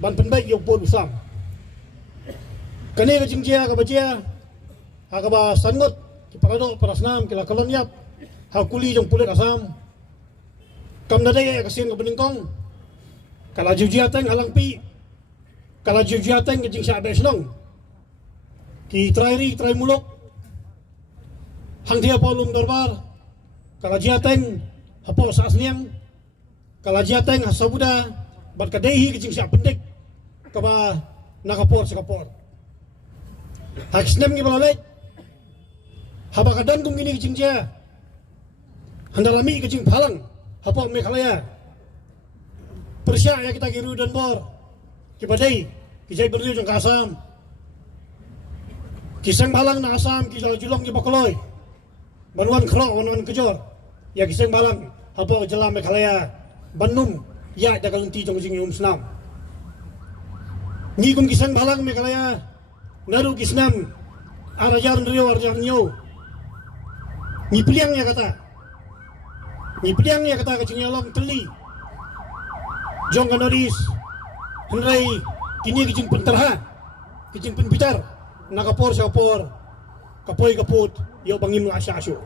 ban penbaik yang pun usam kani ke jingjia ke bajia agaba sangot ki parado parasnam kila kalon yap hakuli jong pulet asam kam nadai ke sin ke beningkong kala jujia teng halang pi kala jujia teng ke jingsha besnong ki trai muluk hang dia polum dorbar kala jia teng hapo sa asniang kala jia teng hasabuda bat kadehi ke jingsha pendik kaba nakapor sakapor haksnem gi balalek haba kadan kum gini kicing dia handalami kicing phalang hapo Meghalaya persya ya kita giru dan bor kibadai kijai berliu jong kasam kisang balang na asam kijal julong gi bakoloi banwan khro wanwan kejor ya kisang balang hapo jela Meghalaya banum ya dagal ti jong jing senam ni kum kisang balang Meghalaya naru kisnam arajar rio arajar nyo ni piliang ya kata kacing yalong teli jong kanoris henrai kini kicing penterha kicing penpitar nakapor sapor kapoi kaput yo bangim asya asyo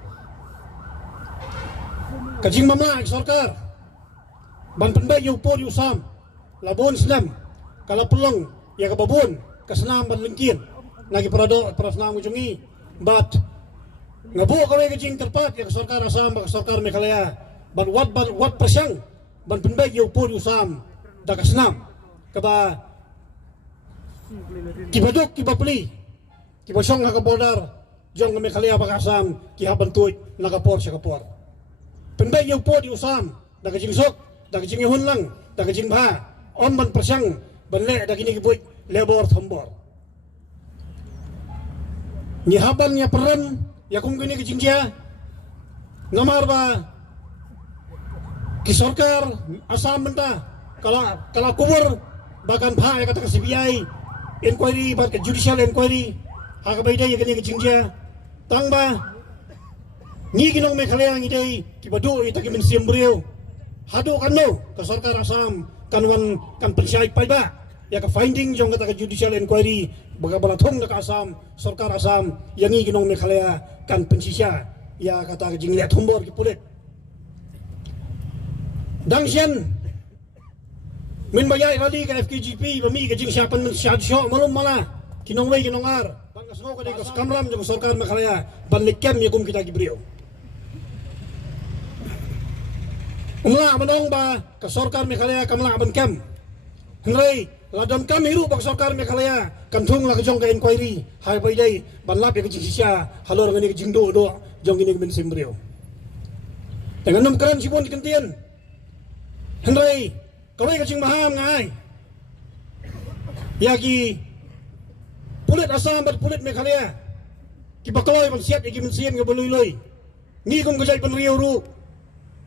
kacing mama sarkar ban penbaik yo por yo sam labon senam kala pelong ya kababon kesenam ban lengkin lagi parado parasnam ujungi bat ngabo kawe kecing terpat ya sarkar asam ba sarkar Meghalaya ban wat persyang ban penbaik yo por yo sam da kesenam kaba kibadok kibapli kibosong nakabodar jong ke Meghalaya ba asam kihabantuit nakapor sa kapor penbaik yo por yo sam da kecing sok da kecing hun lang da kecing ba om ban persyang ban le da kini kibuit lebor thambor ni haban ya peran ya kum gini kicing dia ngamar ba ki sarkar asam benta kala kubur bahkan pha ya kata ke CBI inquiry ba ke judicial inquiry ha ka baida ya gini kicing dia tang ba ni ginong Meghalaya ngi dei ki badu ita ki mensiam brio hadu kanno ke sarkar asam kanwan kan persyai pai ba ya ka finding jong kata ke judicial inquiry baga balathong ka asam sarkar asam yangi ginong Meghalaya kan pensisya ya kata ke jinglia thumbor ki pulet dangsian min bayai rali ka FKGP bami ke jing siapan men syad syo malum mala kinong wei kinong ar ban kasno ka de ka kamram jong sarkar Meghalaya ban lekem yakum kita gibrio umla manong ba ka sarkar Meghalaya kamla ban kem henrei ladam kam hiru bak sarkar Meghalaya kanthung la kejong ka inquiry hai bai dai ban lap ya kejing sisya halor ngani kejing do jong ini ben simbrio dengan nom kran sibon dikentian henrei kawai kejing maham ngai yaki pulit asam bat pulit Meghalaya ki bakloi ban siap iki men sien ga belui ni kum gejai ban riu ru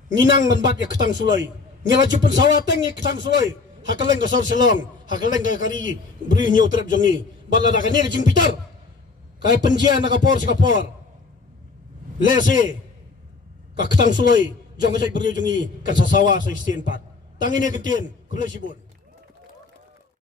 ninang ban bat ya ketang sulai ngilaju pen sawateng ya ketang sulai hakaleng ka sor selong hakaleng ka kari beri nyo trep jongi balada kani kecing pitar kai penjia nakapor sikapor lese ka ketang sulai jong ka beri jongi kan sasawa sa istin pat tangine ketien kulay sibon